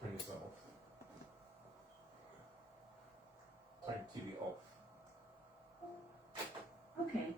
Turn this off. Turn TV off. Okay.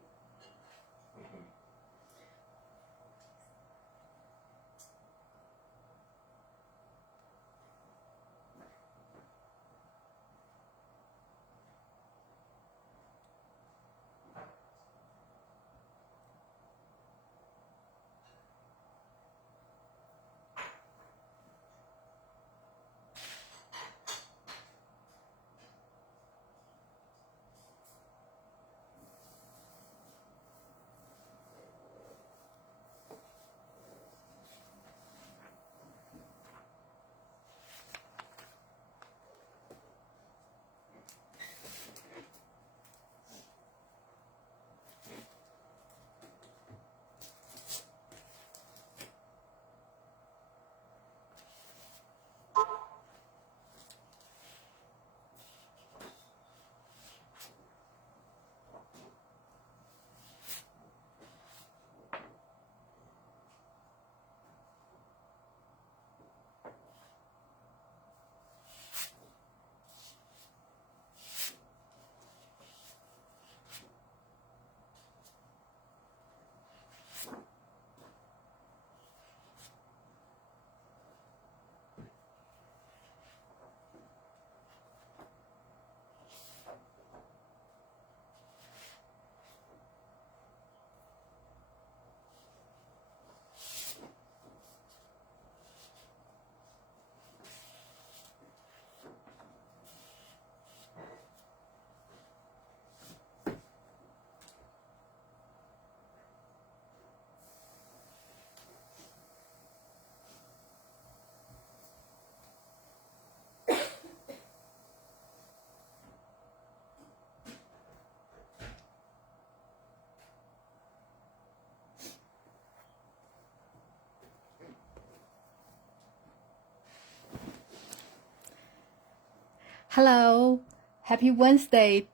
Hello, happy Wednesday,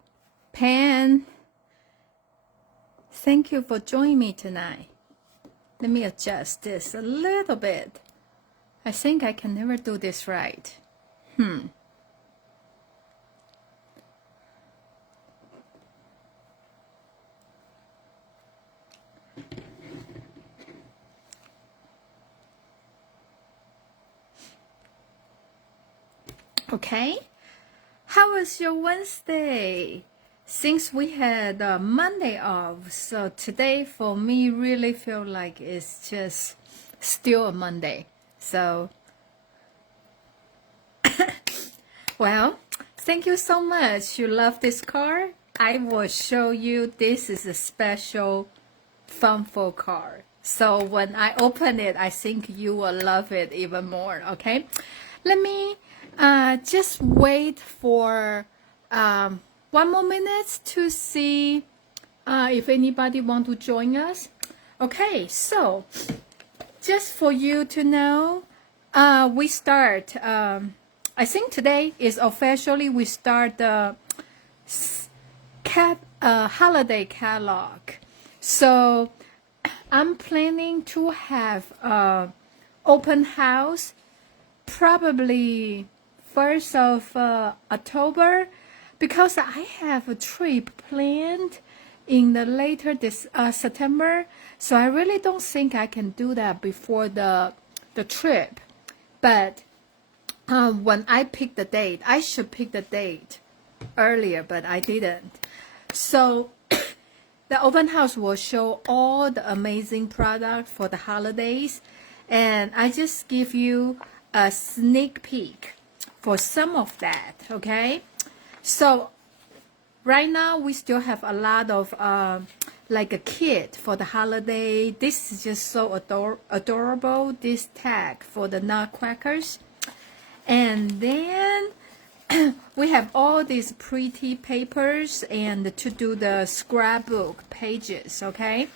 Pan. Thank you for joining me tonight. Let me adjust this a little bit. I think I can never do this right. Okay. How was your Wednesday? Since we had Monday off, so today for me really feel like it's just still a Monday. So, well, thank you so much. You love this card? I will show you. This is a special Funful card. So when I open it, I think you will love it even more. Okay, let me just wait for 1 more minute to see if anybody want to join us. Okay, so just for you to know, we start. I think today is officially we start the holiday catalog. So I'm planning to have a open house probably 1st of October, because I have a trip planned in the later this September. So I really don't think I can do that before the trip. But when I pick the date, I should pick the date earlier, but I didn't. So the open house will show all the amazing products for the holidays, and I just give you a sneak peek for some of that, okay? So right now we still have a lot of like a kit for the holiday. This is just so adorable, this tag for the nutcrackers. And then we have all these pretty papers and to do the scrapbook pages, okay?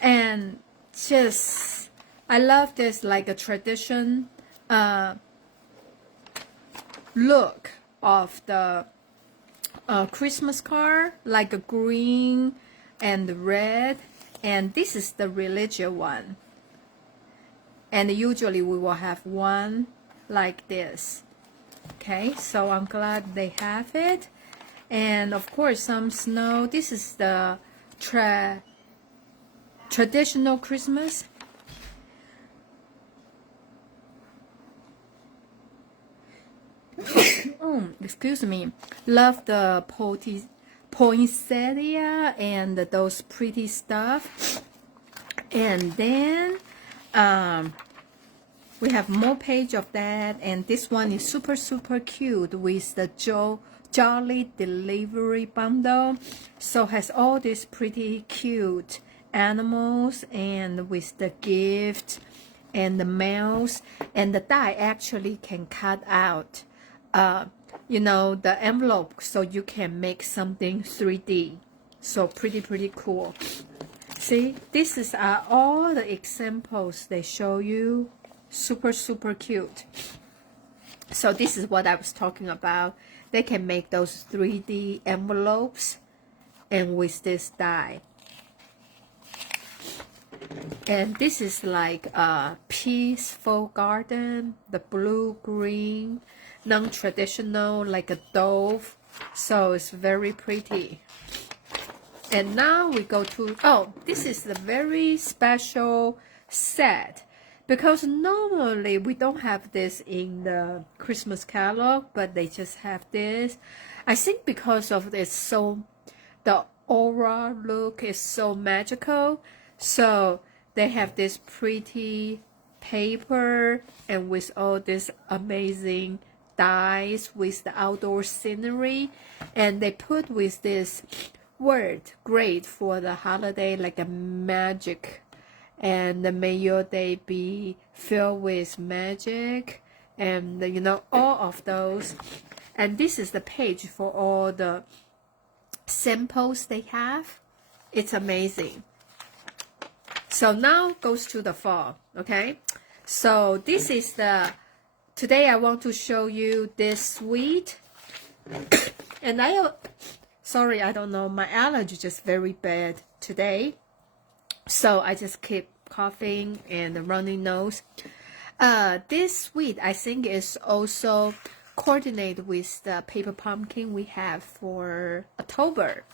And just, I love this like a tradition look of the Christmas card, like a green and red. And this is the religious one. And usually we will have one like this. Okay, so I'm glad they have it. And of course, some snow. This is the traditional Christmas. Excuse me. Love the poinsettia and those pretty stuff. And then we have more page of that, and this one is super cute with the Jolly Delivery Bundle. So has all these pretty cute animals and with the gift and the mouse, and the die actually can cut out you know, the envelope, so you can make something 3D. So pretty cool. See, this is all the examples they show you. Super cute. So this is what I was talking about. They can make those 3D envelopes and with this die. And this is like a peaceful garden, the blue green, non-traditional, like a dove. So it's very pretty. And now we go to, oh, this is the very special set, because normally we don't have this in the Christmas catalog, but they just have this. I think because of this, so the aura look is so magical, so they have this pretty paper and with all this amazing dies with the outdoor scenery, and they put with this word great for the holiday, like a magic, and may your day be filled with magic, and you know, all of those. And this is the page for all the samples they have. It's amazing. So now goes to the fall. Okay, so this is the, today I want to show you this sweet. And sorry, I don't know, my allergy just very bad today, so I just keep coughing and a runny nose. This sweet I think is also coordinated with the paper pumpkin we have for October.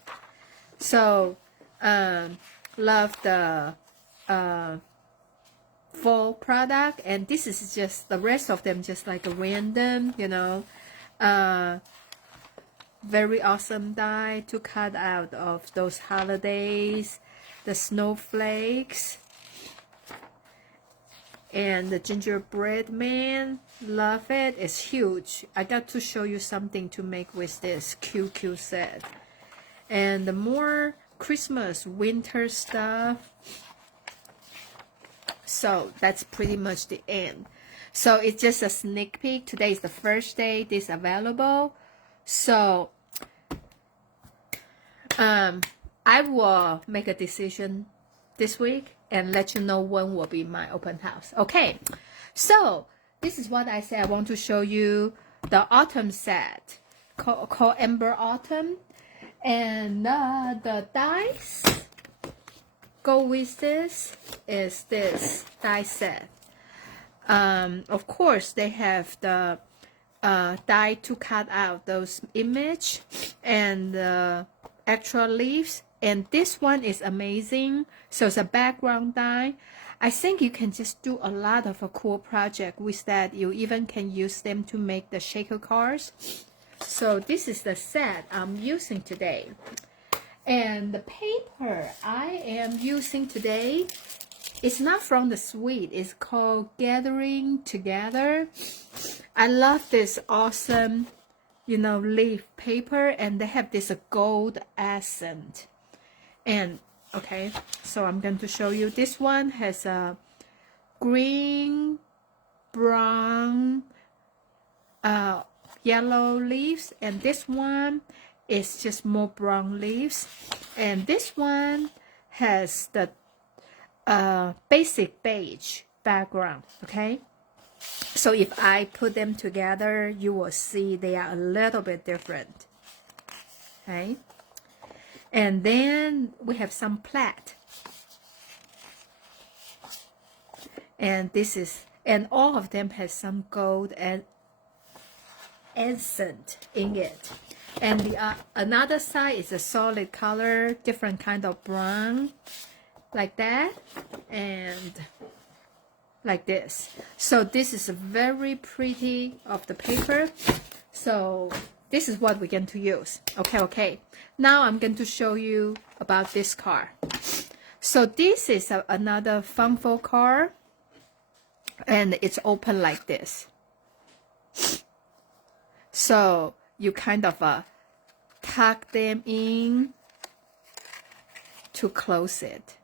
So love the fall product, and this is just the rest of them just like a random, you know, very awesome die to cut out of those holidays, the snowflakes and the gingerbread man. Love it. It's huge. I got to show you something to make with this cute set. And the more Christmas winter stuff. So that's pretty much the end. So it's just a sneak peek. Today is the first day this is available. So I will make a decision this week and let you know when will be my open house. Okay, so this is what I said. I want to show you the autumn set called Amber Autumn, and the dice go with this is this die set. Of course they have the die to cut out those image and extra leaves, and this one is amazing. So it's a background die. I think you can just do a lot of a cool project with that. You even can use them to make the shaker cards. So this is the set I'm using today, and the paper I am using today, it's not from the suite. It's called Gathering Together. I love this awesome, you know, leaf paper, and they have this gold accent. And okay, so I'm going to show you. This one has a green, brown, yellow leaves, and this one is just more brown leaves, and this one has the basic beige background. Okay, so if I put them together, you will see they are a little bit different. Okay, and then we have some plaid, and this is and all of them has some gold and accent in it. And the another side is a solid color, different kind of brown, like that, and like this. So this is very pretty of the paper. So this is what we're going to use. Okay. Now I'm going to show you about this card. So this is another Funfo card, and it's open like this. So you kind of tuck them in to close it.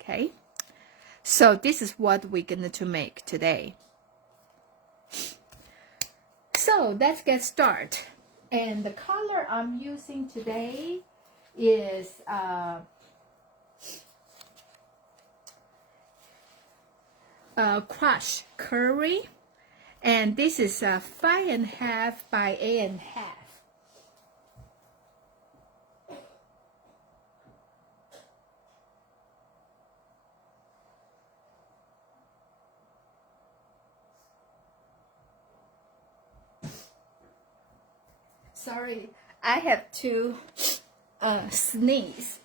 Okay. So this is what we're going to make today. So let's get started. And the color I'm using today is Crush Curry, and this is 5.5 by 8.5. Sorry, I have to sneeze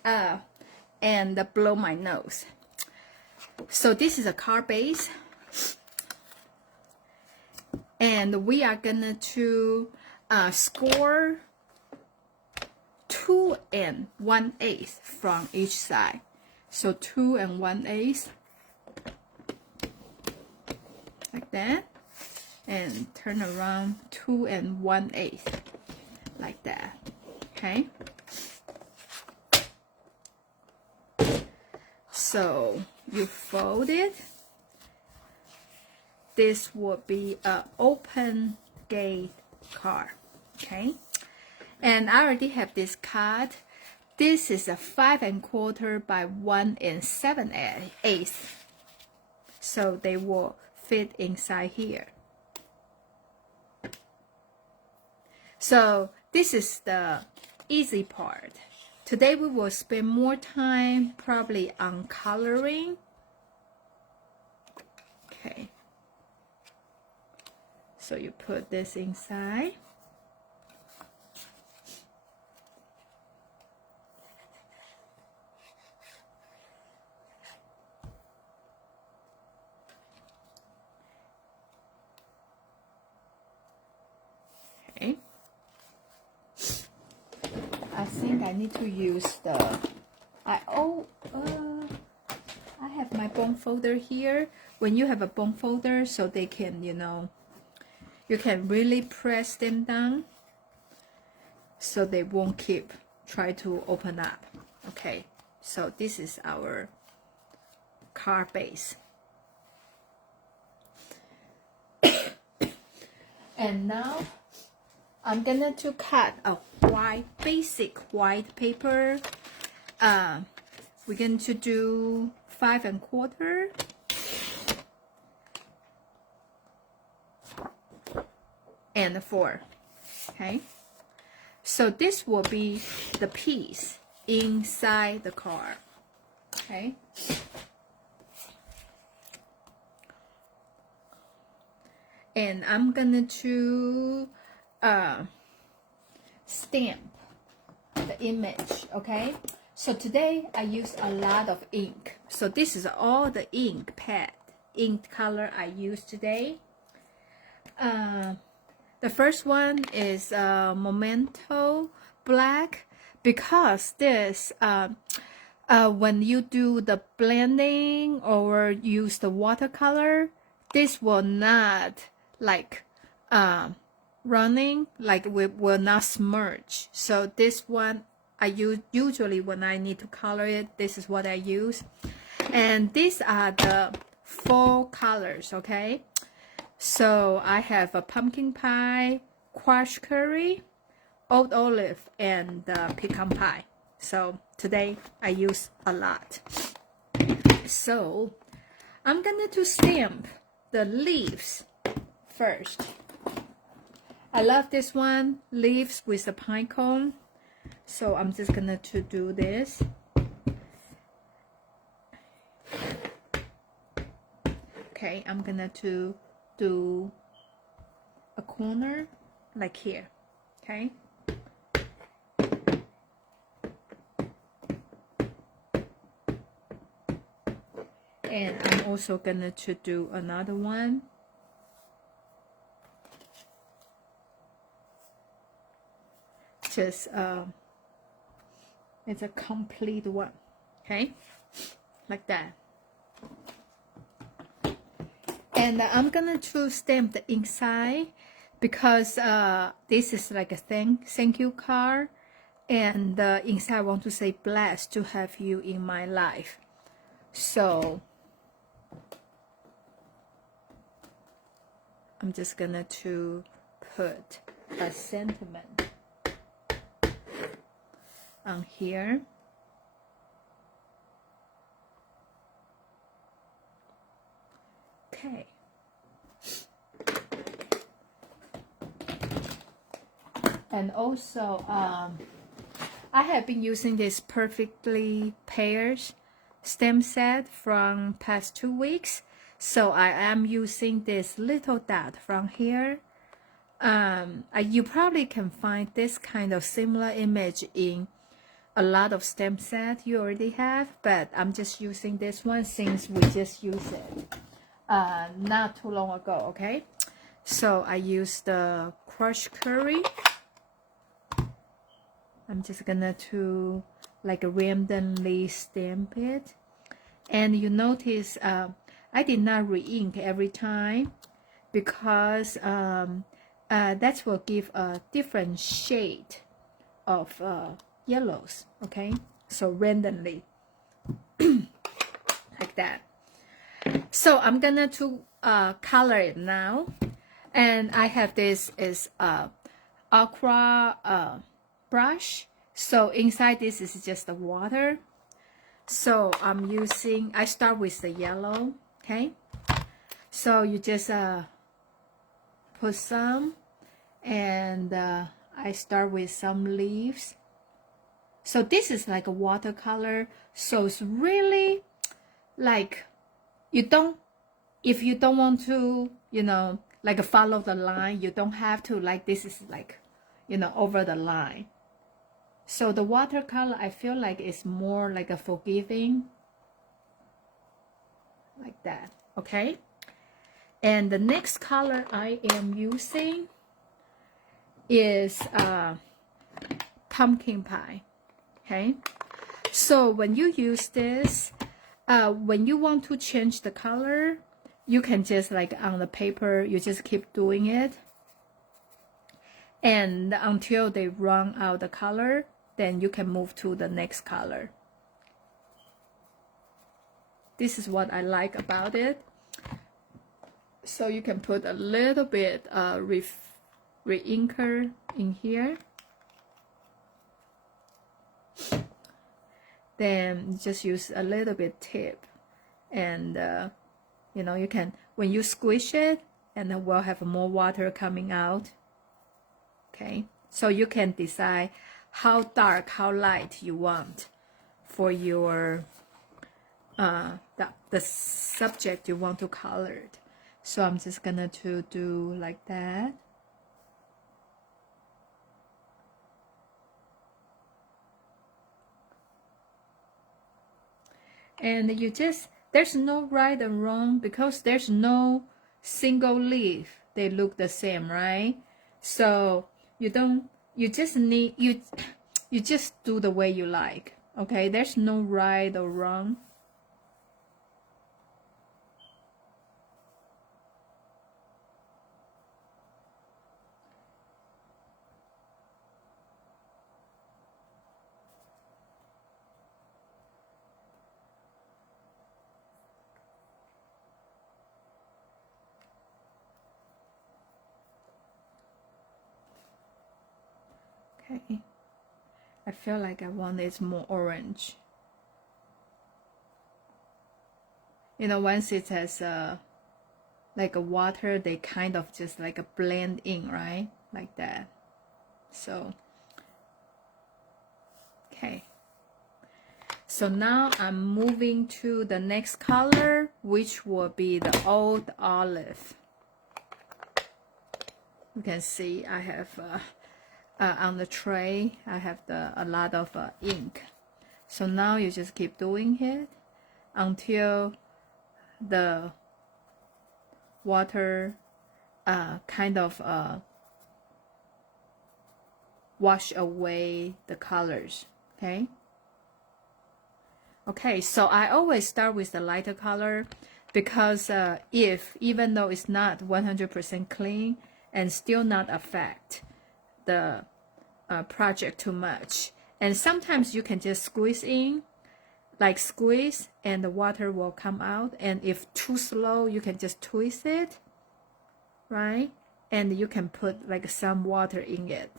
and blow my nose. So this is a card base, and we are gonna to score 2 1/8 from each side. So 2 1/8, like that, and turn around 2 1/8. Like that. Okay, so you fold it. This would be an open gate card. Okay, and I already have this card. This is a 5 1/4 by 1 7/8, so they will fit inside here. So this is the easy part. Today we will spend more time probably on coloring. Okay. So you put this inside. Okay. I think I need to use the, I have my bone folder here. When you have a bone folder, so they can, you know, you can really press them down so they won't try to open up. Okay, so this is our card base. And now I'm gonna to cut a basic white paper. We're going to do 5 1/4 and 4. Okay, so this will be the piece inside the card. Okay, and I'm gonna to stamp the image. Okay, so today I use a lot of ink. So this is all the ink color I use today. The first one is Memento Black, because this when you do the blending or use the watercolor, this will not like running, like will not smudge. So this one I use usually when I need to color it. This is what I use, and these are the 4 colors. Okay, so I have a pumpkin pie, crushed curry, oat olive, and pecan pie. So today I use a lot. So I'm gonna to stamp the leaves first. I love this one, leaves with a pine cone. So I'm just gonna to do this. Okay, I'm gonna to do a corner like here. Okay. And I'm also gonna to do another one. Just it's a complete one. Okay, like that. And I'm gonna to stamp the inside because this is like a thank you card, and inside I want to say blessed to have you in my life. So I'm just gonna to put a sentiment on here. Okay. And also, I have been using this perfectly paired stamp set from past 2 weeks. So I am using this little dot from here. You probably can find this kind of similar image in a lot of stamp set you already have, but I'm just using this one since we just used it not too long ago. Okay, so I use the crushed curry. I'm just gonna to like randomly stamp it, and you notice I did not re-ink every time because that will give a different shade of yellows. Okay, so randomly like that. So I'm gonna to color it now, and I have this is aqua brush. So inside this is just the water. So I start with the yellow. Okay, so you just put some, and I start with some leaves. So this is like a watercolor, so it's really like if you don't want to, you know, like follow the line, you don't have to, like this is like, you know, over the line. So the watercolor, I feel like it's more like a forgiving, like that. Okay, and the next color I am using is pumpkin pie. Okay, so when you use this, when you want to change the color, you can just like on the paper, you just keep doing it, and until they run out the color, then you can move to the next color. This is what I like about it. So you can put a little bit re-inker in here. Then just use a little bit tip, and you know, you can, when you squish it, and then we'll have more water coming out. Okay, so you can decide how dark, how light you want for your the subject you want to color it. So I'm just gonna to do like that. And you just, there's no right and wrong because there's no single leaf they look the same, right? So you just need, you just do the way you like. Okay, there's no right or wrong. Okay, I feel like I want it more orange. You know, once it has like a water, they kind of just like a blend in, right? Like that. So, okay. So now I'm moving to the next color. which will be the old olive. You can see I have on the tray, I have a lot of ink. So now you just keep doing it until the water kind of wash away the colors. Okay. Okay, so I always start with the lighter color because even though it's not 100% clean and still not affect the project too much, and sometimes you can just squeeze in, like squeeze, and the water will come out, and if too slow you can just twist it, right? And you can put like some water in it.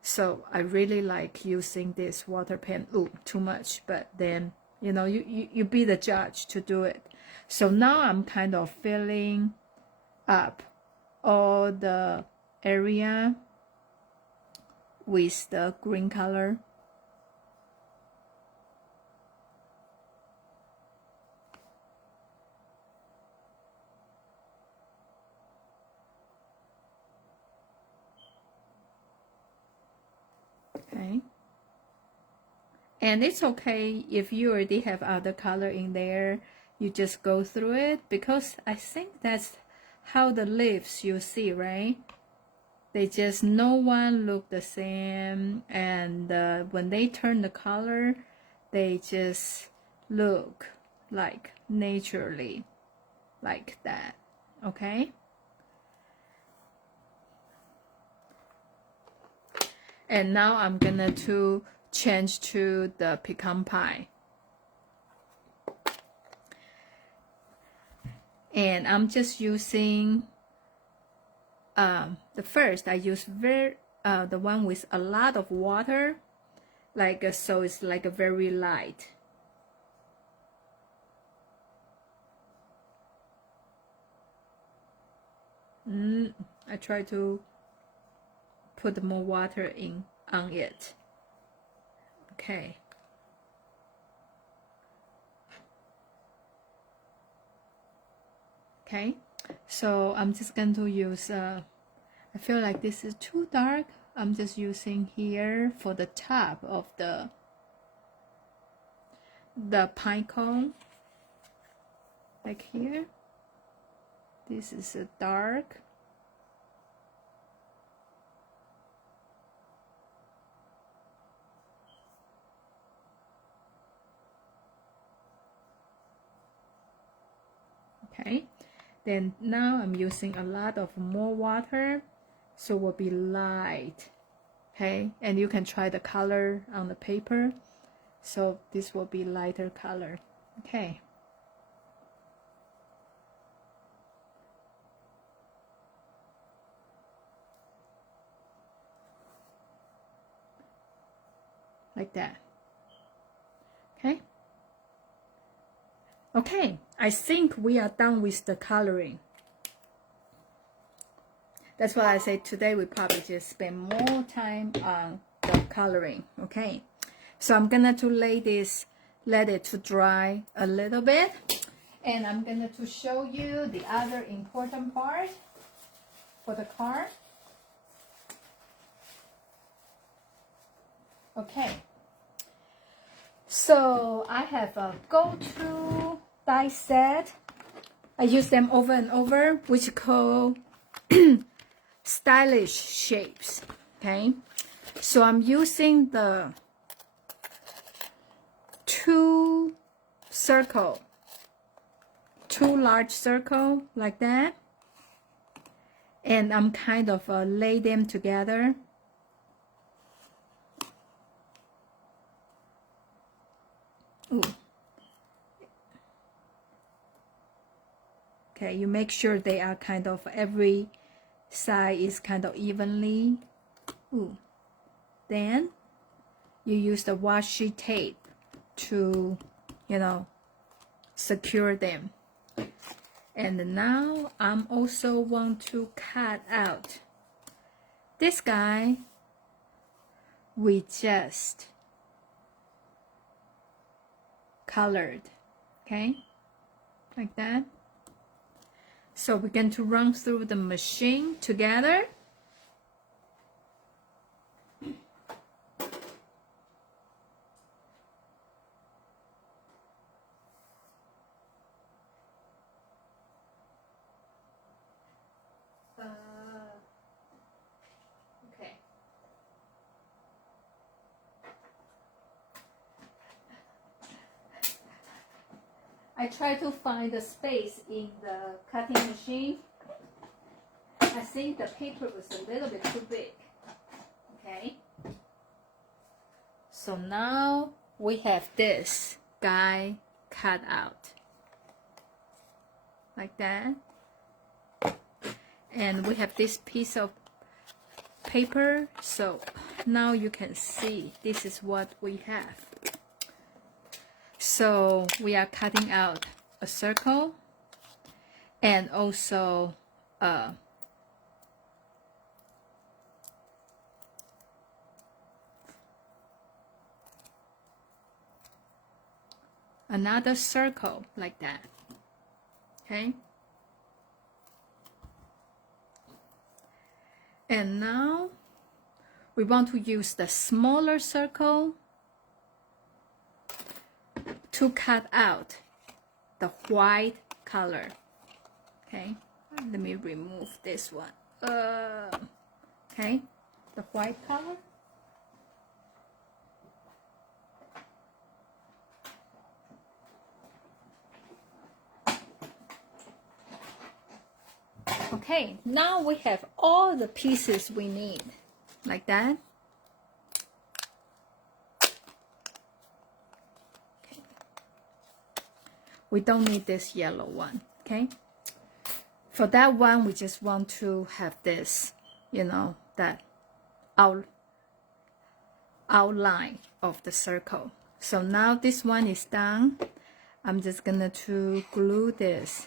So I really like using this water pen. Ooh, too much, but then you know you be the judge to do it. So now I'm kind of filling up all the area with the green color. Okay. And it's okay if you already have other color in there, you just go through it, because I think that's how the leaves you see, right? They just, no one look the same, and when they turn the color, they just look like naturally like that. Okay. And now I'm gonna to change to the pecan pie. And I'm just using the first I use the one with a lot of water, like so it's like a very light. I try to put more water in on it. Okay. Okay, so I'm just going to use I feel like this is too dark. I'm just using here for the top of the pine cone, like here. This is a dark. Okay, then now I'm using a lot of more water, so it will be light. Okay, and you can try the color on the paper, so this will be lighter color. Okay. Like that. Okay. Okay, I think we are done with the coloring. That's why I said today we probably just spend more time on the coloring. Okay, so I'm gonna to let it to dry a little bit, and I'm gonna to show you the other important part for the card. Okay, so I have a go-to die set. I use them over and over, which call stylish shapes. Okay, so I'm using the two large circle like that, and I'm kind of lay them together. Ooh. Okay, you make sure they are kind of every side is kind of evenly. Ooh. Then you use the washi tape to, you know, secure them. And now I'm also want to cut out this guy. We just colored. Okay, like that. So we're going to run through the machine together. Okay. I try to find the space in the cutting machine. I think the paper was a little bit too big. Okay. So now we have this guy cut out. Like that. And we have this piece of paper. So now you can see this is what we have. So we are cutting out a circle and also another circle like that. Okay. And now we want to use the smaller circle to cut out the white color. Okay, let me remove this one. Okay, the white color. Okay, now we have all the pieces we need, like that. Okay. We don't need this yellow one, okay? For that one, we just want to have this, you know, that outline of the circle. So now this one is done. I'm just gonna to glue this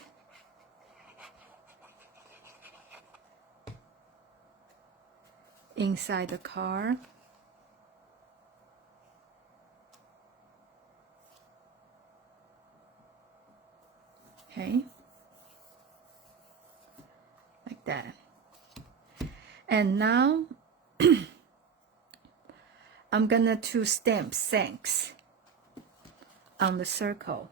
inside the card. Okay, like that. And now I'm gonna to stamp thanks on the circle.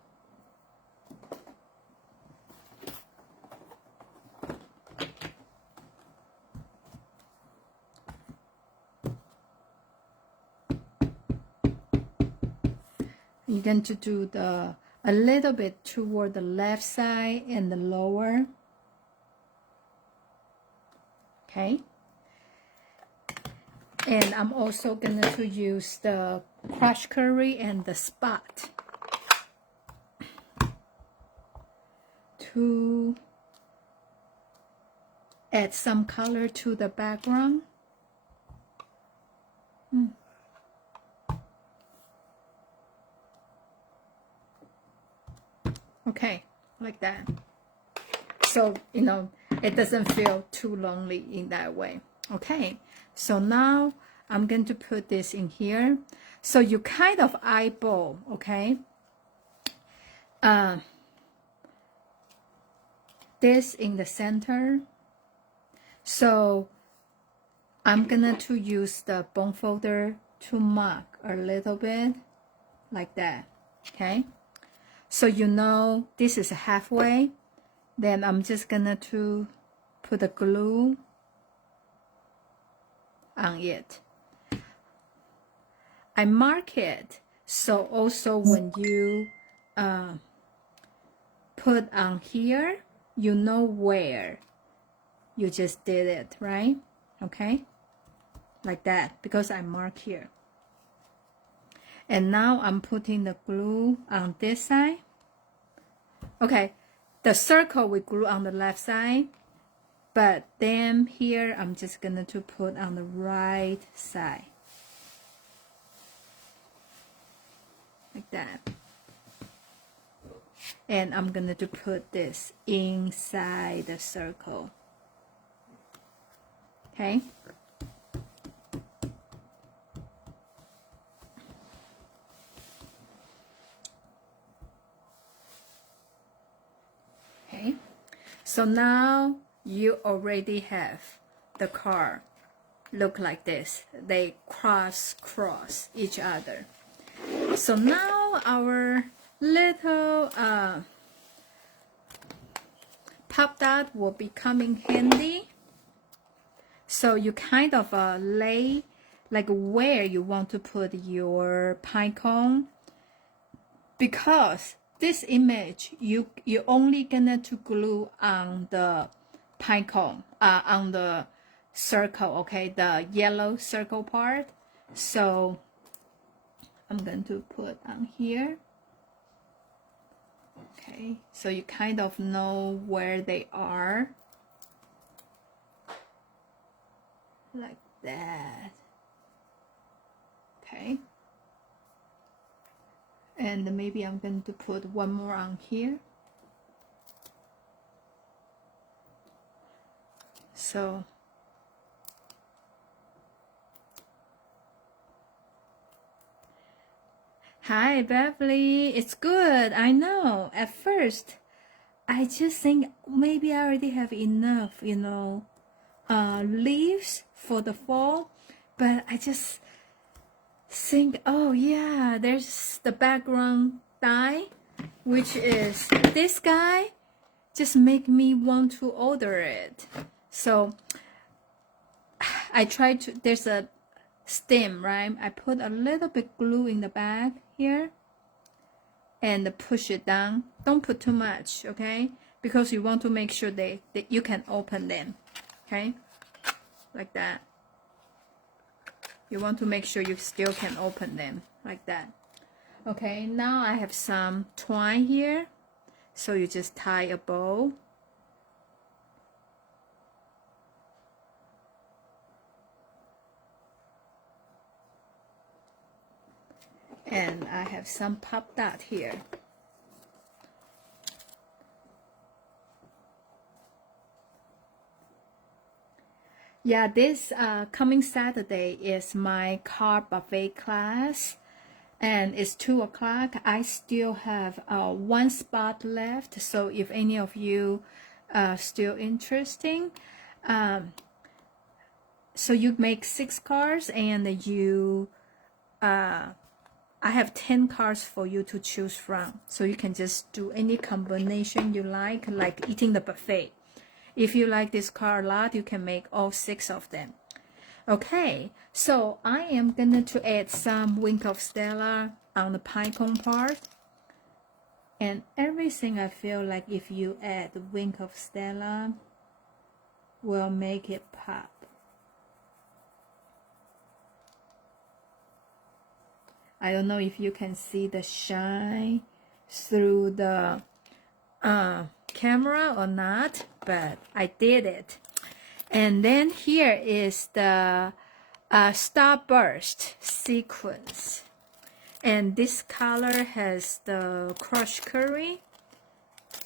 You're going to do a little bit toward the left side and the lower. Okay. And I'm also going to use the crush curry and the spot to add some color to the background. Okay, like that. So, you know, it doesn't feel too lonely in that way. Okay, so now I'm going to put this in here. So you kind of eyeball, okay? This in the center. So I'm gonna to use the bone folder to mark a little bit like that, okay? So you know this is halfway. Then I'm just gonna to put the glue on it. I mark it so also when you put on here, you know where you just did it, right? Okay, like that, because I mark here. And now I'm putting the glue on this side. Okay, the circle we glue on the left side, but then here I'm just gonna to put on the right side. Like that. And I'm gonna to put this inside the circle. Okay. So now you already have the card look like this. They cross each other. So now our little pop dot will be coming handy. So you kind of lay like where you want to put your pine cone, because this image you only gonna to glue on the pine cone, on the circle, okay, the yellow circle part. So I'm going to put on here. Okay, so you kind of know where they are, like that. Okay, and maybe I'm going to put one more on here. So hi Beverly, it's good. I know at first I just think maybe I already have enough, you know, leaves for the fall, but I just think, oh yeah, there's the background die, which is this guy, just make me want to order it. So I tried to, there's a stem, right? I put a little bit glue in the back here and push it down. Don't put too much, okay? Because you want to make sure that you can open them, okay? Like that. You want to make sure you still can open them, like that. Okay, now I have some twine here. So you just tie a bow. And I have some pop dot here. Yeah, this coming Saturday is my card buffet class, and it's 2 o'clock. I still have one spot left, so if any of you still interesting, so you make 6 cards, and you I have 10 cards for you to choose from, so you can just do any combination you like eating the buffet. If you like this card a lot, you can make all 6 of them. Okay, so I am going to add some Wink of Stella on the pine cone part. And everything I feel like if you add Wink of Stella will make it pop. I don't know if you can see the shine through the camera or not, but I did it. And then here is the Starburst sequence. And this color has the crushed curry.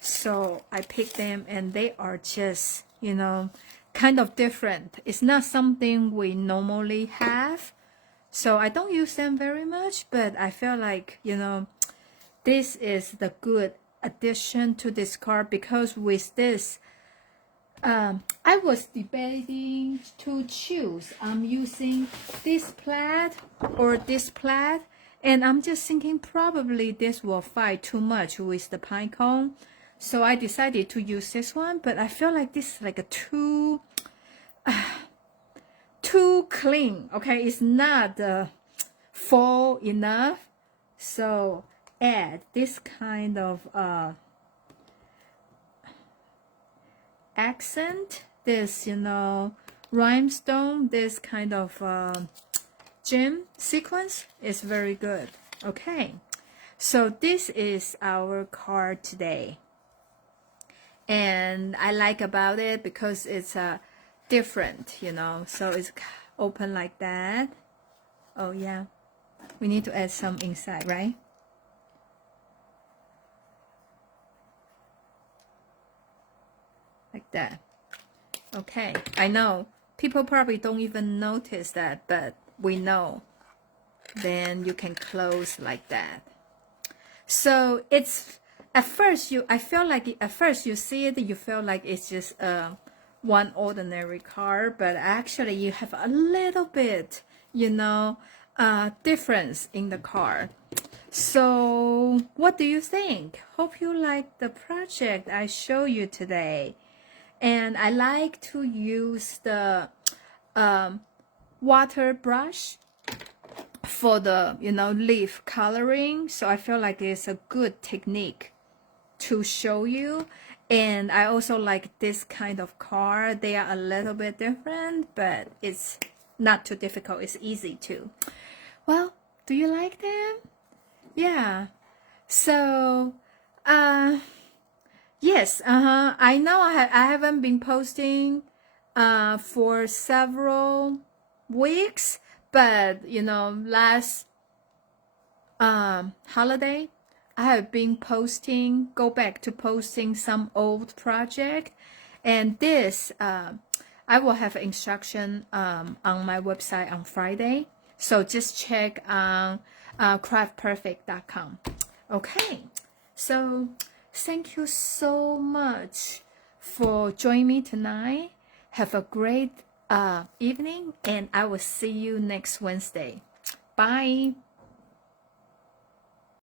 So I picked them, and they are just, you know, kind of different. It's not something we normally have. So I don't use them very much, but I feel like, you know, this is the good addition to this card, because with this, I was debating to choose. I'm using this plaid or this plaid, and I'm just thinking probably this will fight too much with the pine cone. So I decided to use this one, but I feel like this is like a too clean, okay? It's not full enough. So add this kind of accent, this, you know, rhinestone, this kind of gem sequence is very good. Okay, so this is our card today, and I like about it because it's different, you know, so it's open like that. Oh yeah, we need to add some inside, right? Like that. Okay, I know people probably don't even notice that, but we know. Then you can close like that. So it's at first I feel like at first you see it, you feel like it's just one ordinary card, but actually you have a little bit, difference in the card. So what do you think? Hope you like the project I show you today. And I like to use the water brush for the leaf coloring, so I feel like it's a good technique to show you. And I also like this kind of card. They are a little bit different, but it's not too difficult. It's easy too. Well, do you like them? Yeah. So yes, I know I haven't been posting for several weeks, but last holiday I have been go back to posting some old project, and this I will have instruction on my website on Friday, so just check on craftperfect.com. Okay, so thank you so much for joining me tonight. Have a great evening, and I will see you next Wednesday. Bye.